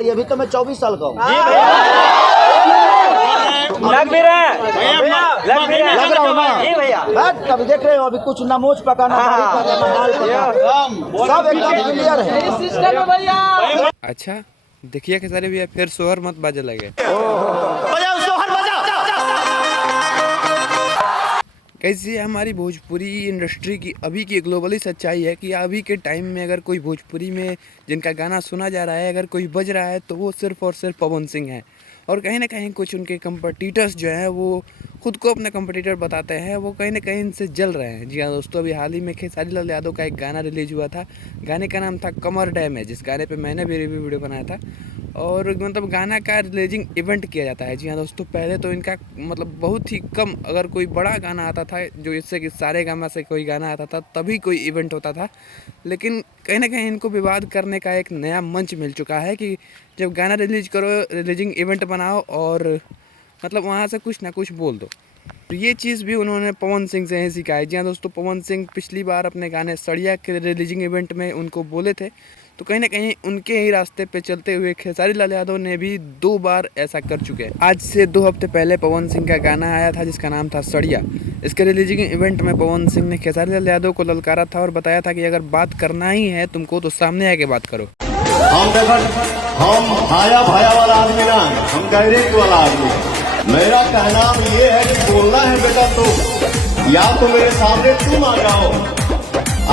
अभी तो मैं 24 साल का हूँ। लग भी रहा है, लग रहा हूँ ना जी भैया। अभी देख रहे हो, अभी कुछ ना मोच पका ना दाढ़ी पका, ना बाल पका, सब एकदम क्लियर है। अच्छा देखिए कि सारे भैया फिर सोहर मत बाजे लगे। कैसी हमारी भोजपुरी इंडस्ट्री की अभी की ग्लोबली सच्चाई है कि अभी के टाइम में अगर कोई भोजपुरी में जिनका गाना सुना जा रहा है, अगर कोई बज रहा है तो वो सिर्फ़ और सिर्फ पवन सिंह है। और कहीं ना कहीं कुछ उनके कंपटीटर्स जो हैं वो खुद को अपना कंपटीटर बताते हैं, वो कहीं ना कहीं इनसे जल रहे हैं। जी हाँ दोस्तों, अभी हाल ही में खेसारी लाल यादव का एक गाना रिलीज हुआ था। गाने का नाम था कमर डैमेज, जिस गाने पे मैंने भी रिव्यू वीडियो बनाया था। और मतलब गाना का रिलीजिंग इवेंट किया जाता है। जी हाँ दोस्तों, पहले तो इनका मतलब बहुत ही कम, अगर कोई बड़ा गाना आता था जो इससे कि सारे गामा से कोई गाना आता था तभी कोई इवेंट होता था। लेकिन कहीं ना कहीं इनको विवाद करने का एक नया मंच मिल चुका है कि जब गाना रिलीज करो, रिलीजिंग इवेंट बनाओ और मतलब वहाँ से कुछ ना कुछ बोल दो। तो ये चीज़ भी उन्होंने पवन सिंह से ही सीखा है। जी हाँ दोस्तों, पवन सिंह पिछली बार अपने गाने सड़िया के रिलीजिंग इवेंट में उनको बोले थे, तो कहीं ना कहीं उनके ही रास्ते पे चलते हुए खेसारी लाल यादव ने भी 2 बार ऐसा कर चुके हैं। आज से 2 हफ्ते पहले पवन सिंह का गाना आया था जिसका नाम था सड़िया। इसके रिलीजिंग इवेंट में पवन सिंह ने खेसारी लाल यादव को ललकारा था और बताया था कि अगर बात करना ही है तुमको तो सामने आके बात करो। हम भाया भाया वाला आदमी ना, हम डायरेक्ट वाला आदमी। मेरा कहना ये है कि बोलना है बेटा तो या तो मेरे सामने तुम आ जाओ,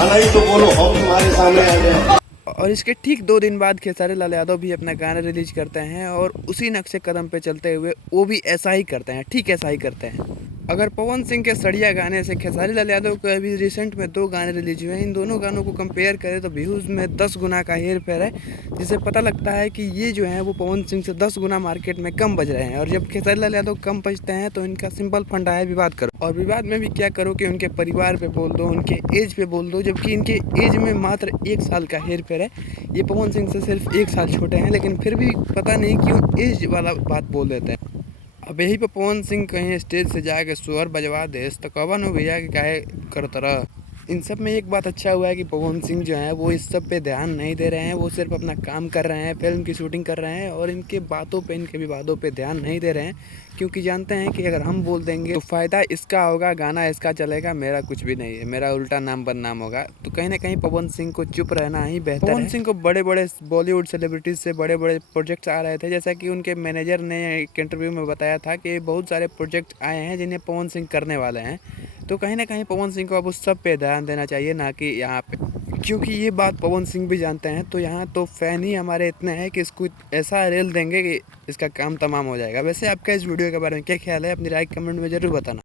नहीं तो बोलो हम तुम्हारे सामने आ जाए। और इसके ठीक 2 दिन बाद खेसारी लाल यादव भी अपना गाना रिलीज करते हैं और उसी नक्शे कदम पे चलते हुए वो भी ऐसा ही करते हैं, ठीक ऐसा ही करते हैं। अगर पवन सिंह के सड़िया गाने से खेसारी लाल यादव के अभी रिसेंट में 2 गाने रिलीज हुए हैं, इन दोनों गानों को कंपेयर करें तो व्यूज़ में 10 गुना का हेर फेर है, जिससे पता लगता है कि ये जो है वो पवन सिंह से 10 गुना मार्केट में कम बज रहे हैं। और जब खेसारी लाल यादव कम बजते हैं तो इनका सिंपल फंडा है विवाद करो। और विवाद में भी क्या करो कि उनके परिवार पे बोल दो, उनके एज पे बोल दो, जबकि इनके एज में मात्र 1 साल का हेर फेर है। ये पवन सिंह से सिर्फ 1 साल छोटे हैं, लेकिन फिर भी पता नहीं क्यों एज वाला बात बोल देते हैं। अब यही पे पवन सिंह कहीं स्टेज से जाके सुअर बजवा दे तो कवन हो भैया कि काहे कर तरह। इन सब में एक बात अच्छा हुआ है कि पवन सिंह जो है वो इस सब पे ध्यान नहीं दे रहे हैं, वो सिर्फ अपना काम कर रहे हैं, फिल्म की शूटिंग कर रहे हैं और इनके बातों पे, इनके विवादों पे ध्यान नहीं दे रहे हैं, क्योंकि जानते हैं कि अगर हम बोल देंगे तो फ़ायदा इसका होगा, गाना इसका चलेगा, मेरा कुछ भी नहीं है, मेरा उल्टा नाम बदनाम होगा। तो कहीं ना कहीं पवन सिंह को चुप रहना ही बेहतर है। पवन सिंह को बड़े बड़े बॉलीवुड सेलिब्रिटीज़ से बड़े बड़े प्रोजेक्ट्स आ रहे थे, जैसा कि उनके मैनेजर ने एक इंटरव्यू में बताया था कि बहुत सारे प्रोजेक्ट आए हैं जिन्हें पवन सिंह करने वाले हैं। तो कहीं ना कहीं पवन सिंह को अब उस सब पे ध्यान देना चाहिए, ना कि यहाँ पे, क्योंकि ये बात पवन सिंह भी जानते हैं। तो यहाँ तो फ़ैन ही हमारे इतने हैं कि इसको ऐसा रेल देंगे कि इसका काम तमाम हो जाएगा। वैसे आपका इस वीडियो के बारे में क्या ख्याल है? अपनी राय कमेंट में ज़रूर बताना।